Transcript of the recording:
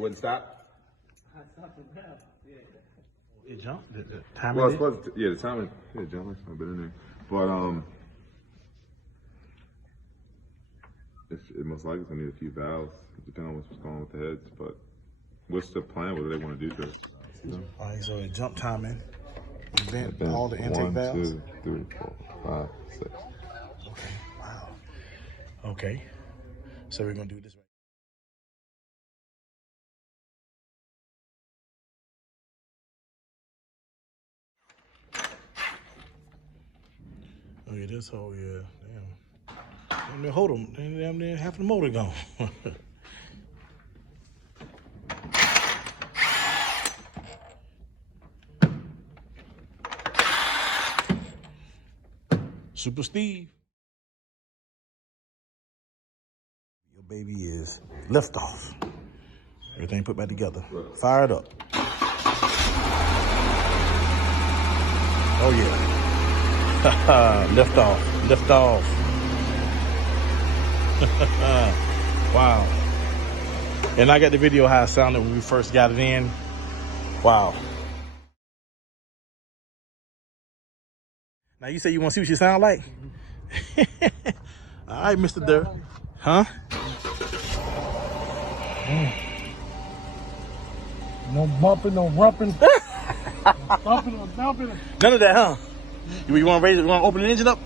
wouldn't stop? I stopped it now. Yeah. It jumped? The timing Well, it's did? supposed to, yeah, the timing, yeah, John, that's not been in there. But, it most likely gonna need a few valves, depending on what's going on with the heads. But what's the plan? What do they want to do to it? All right, so it jump timing. You bent Then all the intake valves? 1, 2, 3, 4, 5, 6. Okay, wow. Okay, so we're gonna do this right. Oh yeah, this hole, yeah, damn. Damn near hold them, damn near half the motor gone. Super Steve. Your baby is lift off. Everything put back together. Fire it up. Oh yeah. Lift off. Lift off. Wow. And I got the video how it sounded when we first got it in. Wow. Now you say you want to see what she sound like? All right, Mr. Dirt. Huh? No bumping, no rumping. No bumping, no dumping. None of that, huh? You want to raise it? You want to open the engine up?